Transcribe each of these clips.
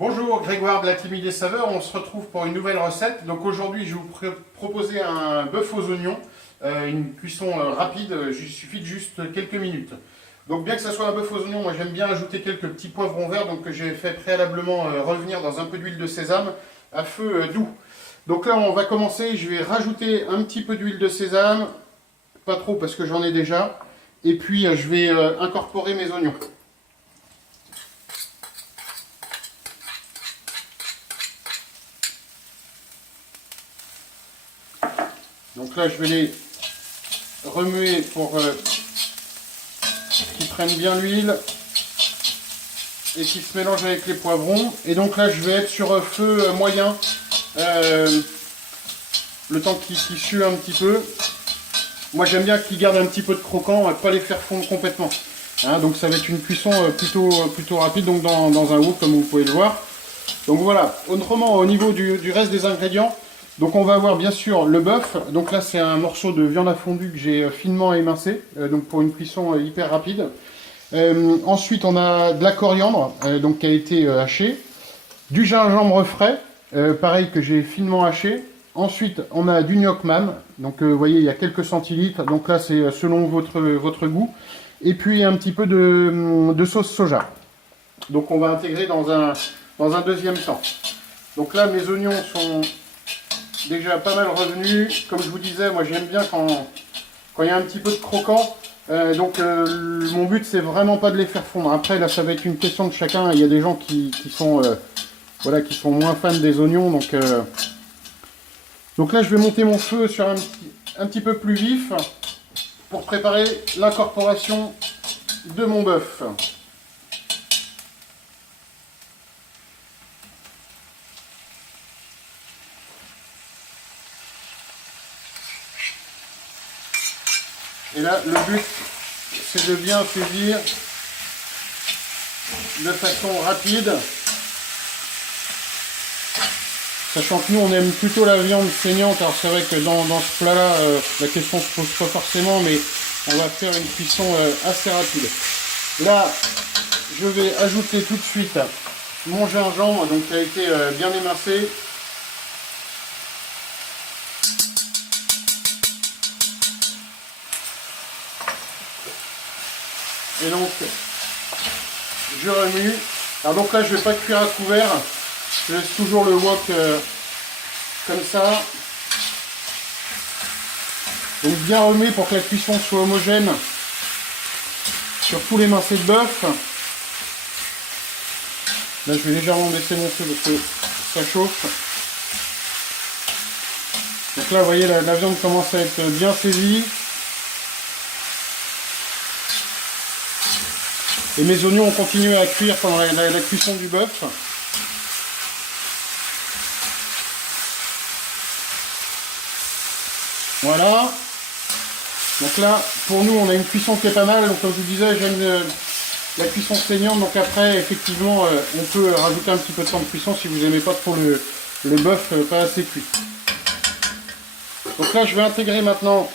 Bonjour, Grégoire de la Team Idées Saveurs, on se retrouve pour une nouvelle recette. Donc aujourd'hui je vais vous proposer un bœuf aux oignons, une cuisson rapide, il suffit de juste quelques minutes. Donc bien que ce soit un bœuf aux oignons, moi j'aime bien ajouter quelques petits poivrons verts, donc que j'ai fait préalablement revenir dans un peu d'huile de sésame à feu doux. Donc là on va commencer, je vais rajouter un petit peu d'huile de sésame, pas trop parce que j'en ai déjà, et puis je vais incorporer mes oignons. Donc là, je vais les remuer pour qu'ils prennent bien l'huile et qu'ils se mélangent avec les poivrons. Et donc là, je vais être sur feu moyen, le temps qu'ils suent un petit peu. Moi, j'aime bien qu'ils gardent un petit peu de croquant, pas les faire fondre complètement. Hein, donc ça va être une cuisson plutôt rapide, donc dans un wok, comme vous pouvez le voir. Donc voilà, autrement, au niveau du reste des ingrédients, donc on va avoir bien sûr le bœuf. Donc là c'est un morceau de viande à fondue que j'ai finement émincé, donc pour une cuisson hyper rapide. Ensuite on a de la coriandre, donc qui a été hachée, du gingembre frais, pareil que j'ai finement haché. Ensuite on a du gnoc mam, donc vous voyez il y a quelques centilitres, donc là c'est selon votre goût. Et puis un petit peu de sauce soja. Donc on va intégrer dans un deuxième temps. Donc là mes oignons sont déjà pas mal revenus. Comme je vous disais, moi j'aime bien quand il y a un petit peu de croquant. Mon but c'est vraiment pas de les faire fondre. Après là ça va être une question de chacun. Il y a des gens qui sont moins fans des oignons. Donc là je vais monter mon feu sur un petit peu plus vif pour préparer l'incorporation de mon bœuf. Et là, le but, c'est de bien saisir de façon rapide. Sachant que nous, on aime plutôt la viande saignante. Alors c'est vrai que dans ce plat-là, la question ne se pose pas forcément, mais on va faire une cuisson assez rapide. Là, je vais ajouter tout de suite mon gingembre, donc qui a été bien émincé. Et donc, je remue. Alors donc là, je ne vais pas cuire à couvert. Je laisse toujours le wok comme ça. Donc bien remuer pour que la cuisson soit homogène sur tous les mincés de bœuf. Là, je vais légèrement baisser mon feu parce que ça chauffe. Donc là, vous voyez, la viande commence à être bien saisie. Et mes oignons ont continué à cuire pendant la cuisson du bœuf. Voilà. Donc là, pour nous, on a une cuisson qui est pas mal. Donc comme je vous disais, j'aime la cuisson saignante. Donc après, effectivement, on peut rajouter un petit peu de temps de cuisson si vous n'aimez pas trop le bœuf pas assez cuit. Donc là, je vais intégrer maintenant,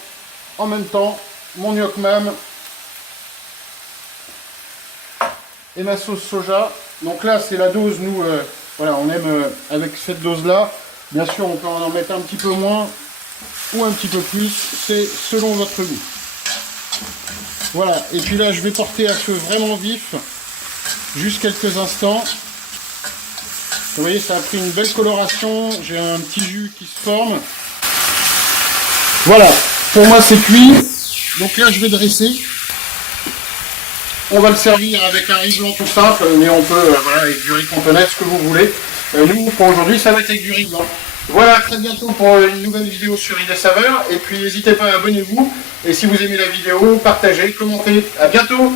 en même temps, mon gnoc mam et ma sauce soja. Donc là c'est la dose, nous voilà, on aime avec cette dose là. Bien sûr on peut en mettre un petit peu moins ou un petit peu plus, c'est selon votre goût. Voilà, et puis là je vais porter à feu vraiment vif juste quelques instants. Vous voyez, ça a pris une belle coloration, j'ai un petit jus qui se forme. Voilà, pour moi c'est cuit. Donc là je vais dresser. On va le servir avec un riz blanc tout simple, mais on peut, voilà, avec du riz cantonais, ce que vous voulez. Nous, pour aujourd'hui, ça va être avec du riz blanc. Voilà, à très bientôt pour une nouvelle vidéo sur Idées Saveurs. Et puis, n'hésitez pas à abonnez-vous. Et si vous aimez la vidéo, partagez, commentez. À bientôt!